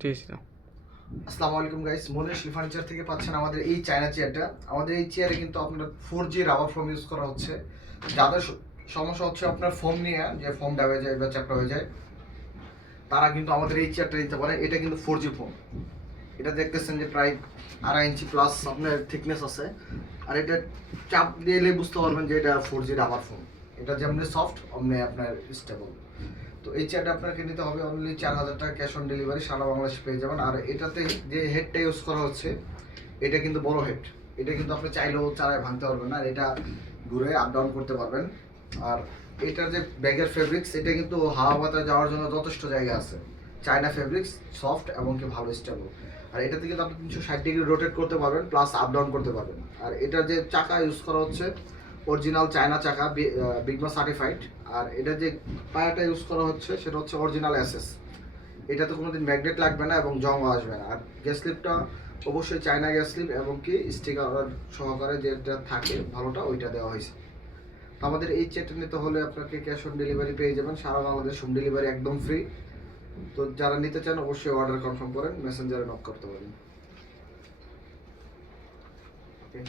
ঠিক আছে। আসসালামু আলাইকুম গাইস, মনিশ ফার্নিচার থেকে পাচ্ছেন আমাদের এই চায়না চেয়ারটা। আমাদের এই চেয়ারে কিন্তু আপনার 4G রাবার ফোম ইউজ করা হচ্ছে। যাদের সমস্যা হচ্ছে আপনার ফোম নিয়ে, যে ফোম হয়ে যায় বা চ্যাপ্টা হয়ে যায়, তারা কিন্তু আমাদের এই চেয়ারটা নিতে পারে। এটা কিন্তু 4G ফোম। এটা দেখতেছেন যে প্রায় 2.5 ইঞ্চি প্লাস আপনার থিকনেস আছে। আর এটা চাপ দিলে বুঝতে পারবেন যে এটা 4G রাবার ফোম। এটা যেমনি সফট অমনি আপনার স্টেবল। তো এই চেয়ারটা আপনাকে নিতে হবে অনলি 4,000 টাকা ক্যাশ অন ডেলিভারি, সারা বাংলাদেশ পেয়ে যাবেন। আর এটাতে যে হেডটা ইউজ করা হচ্ছে, এটা কিন্তু বড় হেড। এটা কিন্তু আপনি চাইলেও চালায় ভাঙতে পারবেন না, আর এটা ঘুরে আপ ডাউন করতে পারবেন। আর এটার যে ব্যাগের ফেব্রিক্স, এটা কিন্তু হাওয়া বাতাস যাওয়ার জন্য যথেষ্ট জায়গা আছে। চায়না ফেব্রিক্স, সফট এবং কি ভালো স্টেবল। আর এটাতে কিন্তু আপনি 360 ডিগ্রি রোটেট করতে পারবেন, প্লাস আপ ডাউন করতে পারবেন। আর এটার যে চাকা ইউজ করা হচ্ছে, অরিজিনাল চায়না চাকা, বিগমা সার্টিফাইড। আর এটা যে পায়াটা ইউজ করা হচ্ছে, সেটা হচ্ছে অরিজিনাল এসএস। এটাতে কোনোদিন ম্যাগনেট লাগবে না এবং জং আসবে না। আর গ্যাস স্লিপটা অবশ্যই চায়না গ্যাস স্লিপ এবং কি স্টিকার সহকারে যেটা থাকে ভালোটা, ওইটা দেওয়া হয়েছে। তো আমাদের এই চেয়ারটা নিতে হলে আপনাকে ক্যাশ অন ডেলিভারি পেয়ে যাবেন, সারা বাংলাদেশ হোম ডেলিভারি একদম ফ্রি। তো যারা নিতে চান অবশ্যই অর্ডার কনফার্ম করেন, মেসেঞ্জারে নক করতে পারেন। ওকে।